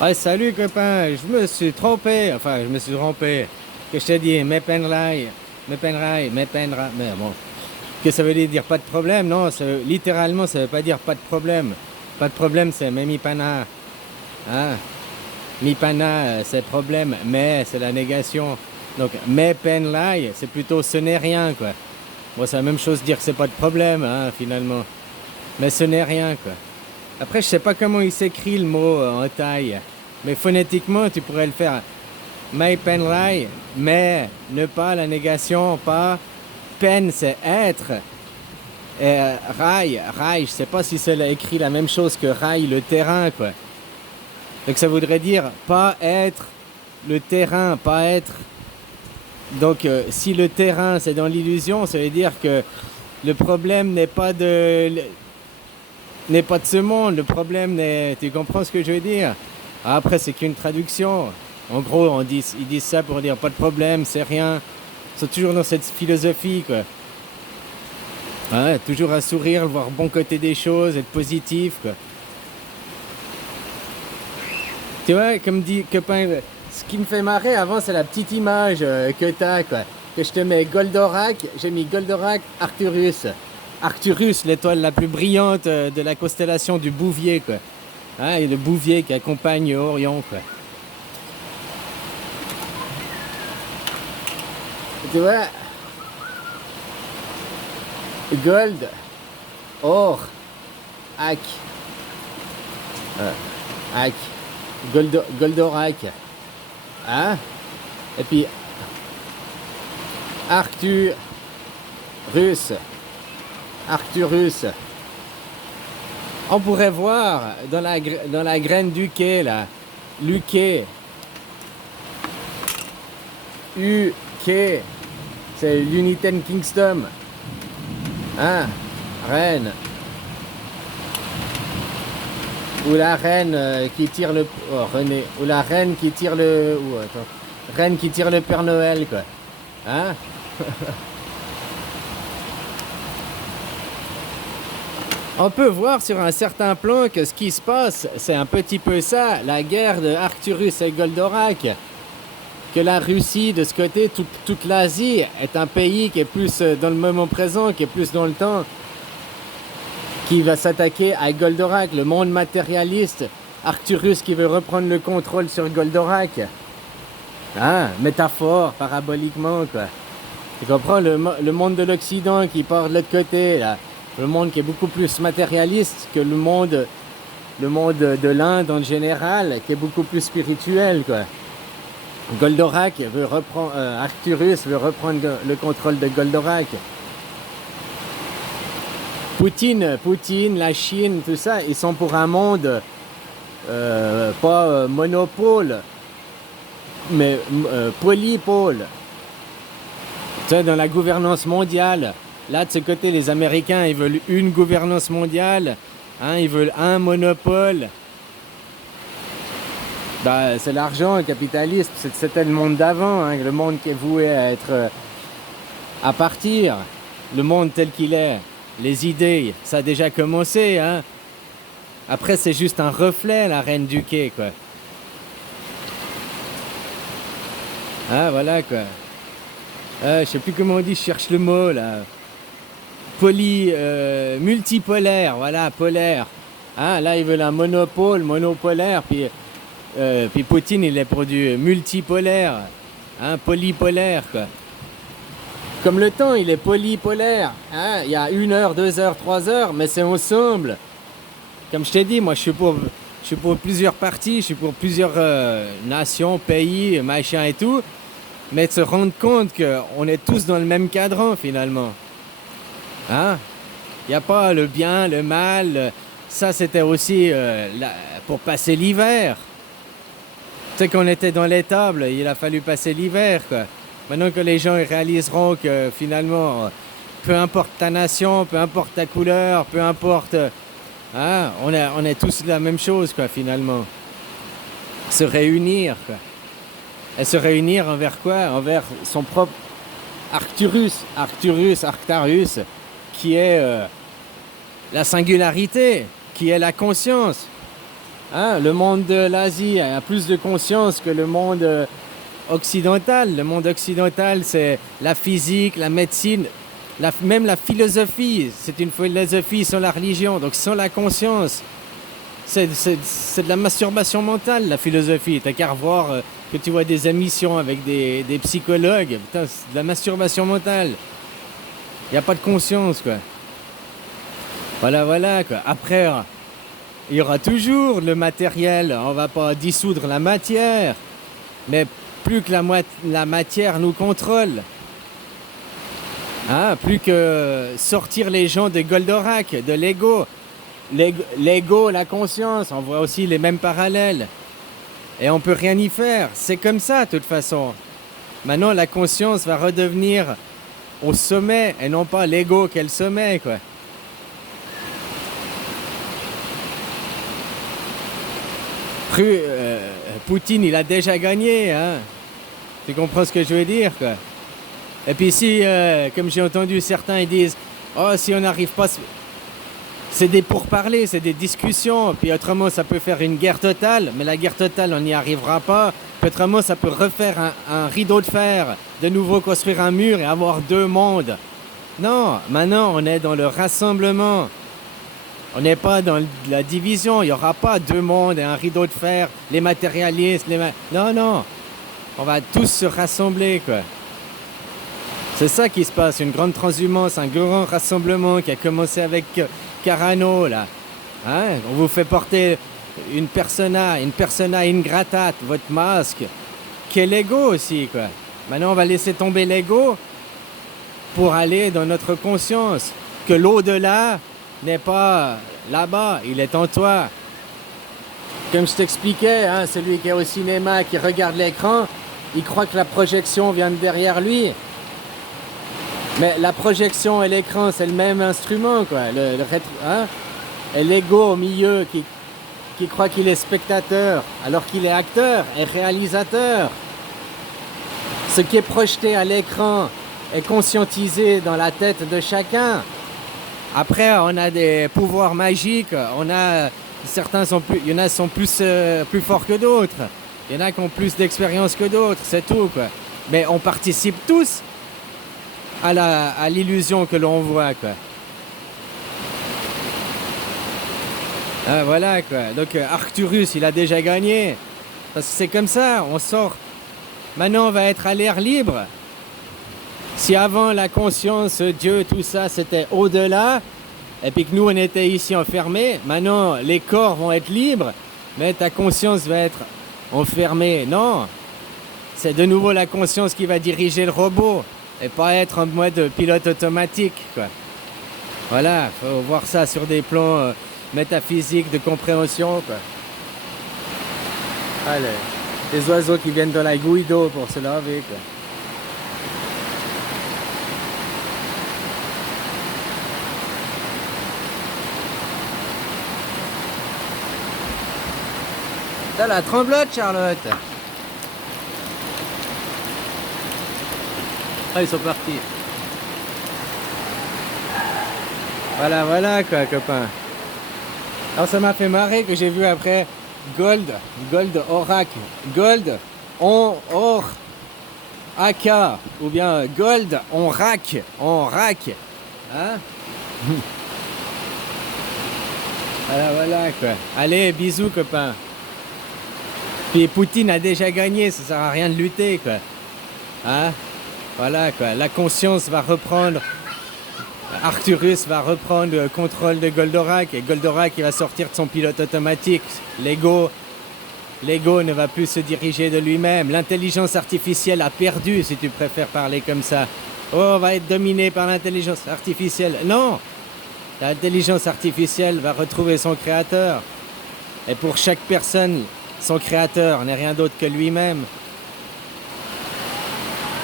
Ah, salut copain, je me suis trompé, enfin je me suis trompé. Que je t'ai dit, mes penrai, mais bon. Que ça veut dire pas de problème, non, littéralement ça veut pas dire pas de problème. Pas de problème, c'est mais mi pana. Hein? Mi pana, c'est problème, mais c'est la négation. Donc, mais penrai, c'est plutôt ce n'est rien, quoi. Bon, c'est la même chose dire que c'est pas de problème, hein, finalement. Mais ce n'est rien, quoi. Après, je sais pas comment il s'écrit le mot en thaï, mais phonétiquement, tu pourrais le faire. Mai pen rai, mais ne pas la négation, pas. Pen, c'est être. Et rai, je sais pas si c'est écrit la même chose que rai, le terrain, quoi. Donc ça voudrait dire pas être le terrain, pas être. Donc si le terrain c'est dans l'illusion, ça veut dire que le problème n'est pas de ce monde. Le problème n'est. Tu comprends ce que je veux dire? Après, c'est qu'une traduction. En gros, ils disent ça pour dire pas de problème, c'est rien. Ils sont toujours dans cette philosophie, quoi. Ouais, toujours à sourire, voir le bon côté des choses, être positif, quoi. Tu vois, comme dit copain, ce qui me fait marrer avant, c'est la petite image que t'as, quoi. Que je te mets Goldorak, j'ai mis Goldorak Arcturus. Arcturus, l'étoile la plus brillante de la constellation du Bouvier, quoi. Hein, et le Bouvier qui accompagne Orion, quoi. Tu vois, Gold, Or, Ak, Ak, Goldorak. Hein? Et puis Arcturus, Arcturus. On pourrait voir dans la graine du quai, là, Luquet, UK, c'est l'United Kingdom. Hein? Reine. Ou la reine qui tire le. Oh, René. Ou la reine qui tire le. Ou, attends. Reine qui tire le Père Noël, quoi. Hein? On peut voir sur un certain plan que ce qui se passe, c'est un petit peu ça, la guerre de Arcturus et Goldorak. Que la Russie, de ce côté, toute l'Asie, est un pays qui est plus dans le moment présent, qui est plus dans le temps, qui va s'attaquer à Goldorak, le monde matérialiste. Arcturus qui veut reprendre le contrôle sur Goldorak. Hein, métaphore, paraboliquement, quoi. Tu comprends, le monde de l'Occident qui part de l'autre côté, là. Le monde qui est beaucoup plus matérialiste que le monde de l'Inde en général, qui est beaucoup plus spirituel, quoi. Goldorak veut reprendre, Arcturus veut reprendre le contrôle de Goldorak. Poutine, la Chine, tout ça, ils sont pour un monde pas monopole, mais polypôle. Tu sais, dans la gouvernance mondiale, là de ce côté, les Américains, ils veulent une gouvernance mondiale, hein, ils veulent un monopole. Bah, c'est l'argent, le capitalisme, c'était le monde d'avant, hein, le monde qui est voué à être à partir, le monde tel qu'il est, les idées, ça a déjà commencé, hein. Après, c'est juste un reflet, la reine du quai, quoi. Ah, voilà, quoi. Je sais plus comment on dit, je cherche le mot, là. Multipolaire, voilà, polaire. Ah, là, ils veulent un monopolaire, puis Poutine, il est pour du multipolaire, hein, polypolaire, quoi. Comme le temps, il est polypolaire, hein, il y a 1 heure, 2 heures, 3 heures, mais c'est ensemble. Comme je t'ai dit, moi, je suis pour plusieurs partis, je suis pour plusieurs nations, pays, machin et tout, mais de se rendre compte qu'on est tous dans le même cadran, finalement. Hein? Il n'y a pas le bien, le mal. Ça, c'était aussi pour passer l'hiver. Tu sais, qu'on était dans l'étable, il a fallu passer l'hiver, quoi. Maintenant que les gens ils réaliseront que finalement, peu importe ta nation, peu importe ta couleur, peu importe. Hein, on est tous la même chose, quoi, finalement. Se réunir, quoi. Et se réunir envers quoi? Envers son propre Arctarus, qui est la singularité, qui est la conscience. Hein, le monde de l'Asie a plus de conscience que le monde occidental. Le monde occidental, c'est la physique, la médecine, même la philosophie. C'est une philosophie sans la religion, donc sans la conscience. C'est de la masturbation mentale, la philosophie. T'as qu'à revoir que tu vois des émissions avec des psychologues. Putain, c'est de la masturbation mentale. Il n'y a pas de conscience, quoi. Voilà, voilà, quoi. Après, il y aura toujours le matériel. On va pas dissoudre la matière. Mais plus que la matière nous contrôle. Hein, plus que sortir les gens de Goldorak, de l'ego. L'ego, la conscience, on voit aussi les mêmes parallèles. Et on peut rien y faire. C'est comme ça, de toute façon. Maintenant, la conscience va redevenir au sommet et non pas l'ego qui est le sommet, quoi. Poutine, il a déjà gagné, hein. Tu comprends ce que je veux dire, quoi. Et puis si, comme j'ai entendu certains, ils disent « Oh, si on n'arrive pas... » C'est des pourparlers, c'est des discussions. Puis autrement, ça peut faire une guerre totale. Mais la guerre totale, on n'y arrivera pas. Puis autrement, ça peut refaire un rideau de fer. De nouveau construire un mur et avoir deux mondes. Non, maintenant, on est dans le rassemblement. On n'est pas dans la division. Il n'y aura pas deux mondes et un rideau de fer. Les matérialistes, Non, non. On va tous se rassembler, quoi. C'est ça qui se passe. Une grande transhumance, un grand rassemblement qui a commencé avec... Carano, là, hein? On vous fait porter une persona ingrata, votre masque, qui est l'ego aussi, quoi. Maintenant, on va laisser tomber l'ego pour aller dans notre conscience, que l'au-delà n'est pas là-bas, il est en toi. Comme je t'expliquais, hein, celui qui est au cinéma, qui regarde l'écran, il croit que la projection vient de derrière lui. Mais la projection et l'écran, c'est le même instrument, quoi. Hein? Et l'ego au milieu qui croit qu'il est spectateur, alors qu'il est acteur et réalisateur. Ce qui est projeté à l'écran est conscientisé dans la tête de chacun. Après, on a des pouvoirs magiques. Certains sont plus, il y en a qui sont plus forts que d'autres. Il y en a qui ont plus d'expérience que d'autres, c'est tout, quoi. Mais on participe tous à l'illusion que l'on voit, quoi. Ah, voilà, quoi. Donc Arcturus, il a déjà gagné. Parce que c'est comme ça, on sort. Maintenant, on va être à l'air libre. Si avant la conscience, Dieu, tout ça, c'était au-delà, et puis que nous, on était ici enfermés, maintenant, les corps vont être libres, mais ta conscience va être enfermée. Non, c'est de nouveau la conscience qui va diriger le robot. Et pas être en mode pilote automatique, quoi. Voilà, faut voir ça sur des plans métaphysiques de compréhension, quoi. Allez, les oiseaux qui viennent dans la gouille d'eau pour se laver, quoi. T'as la tremblote, Charlotte. Ah, ils sont partis. Voilà, voilà, quoi, copain. Alors, ça m'a fait marrer que j'ai vu après Gold Oracle, Gold Or Aka, ou bien Gold on rack. Hein? Voilà, voilà, quoi. Allez, bisous, copain. Puis Poutine a déjà gagné, ça sert à rien de lutter, quoi. Hein? Voilà, quoi. La conscience va reprendre. Arcturus va reprendre le contrôle de Goldorak. Et Goldorak, il va sortir de son pilote automatique. L'ego ne va plus se diriger de lui-même. L'intelligence artificielle a perdu, si tu préfères parler comme ça. Oh, on va être dominé par l'intelligence artificielle. Non! L'intelligence artificielle va retrouver son créateur. Et pour chaque personne, son créateur n'est rien d'autre que lui-même.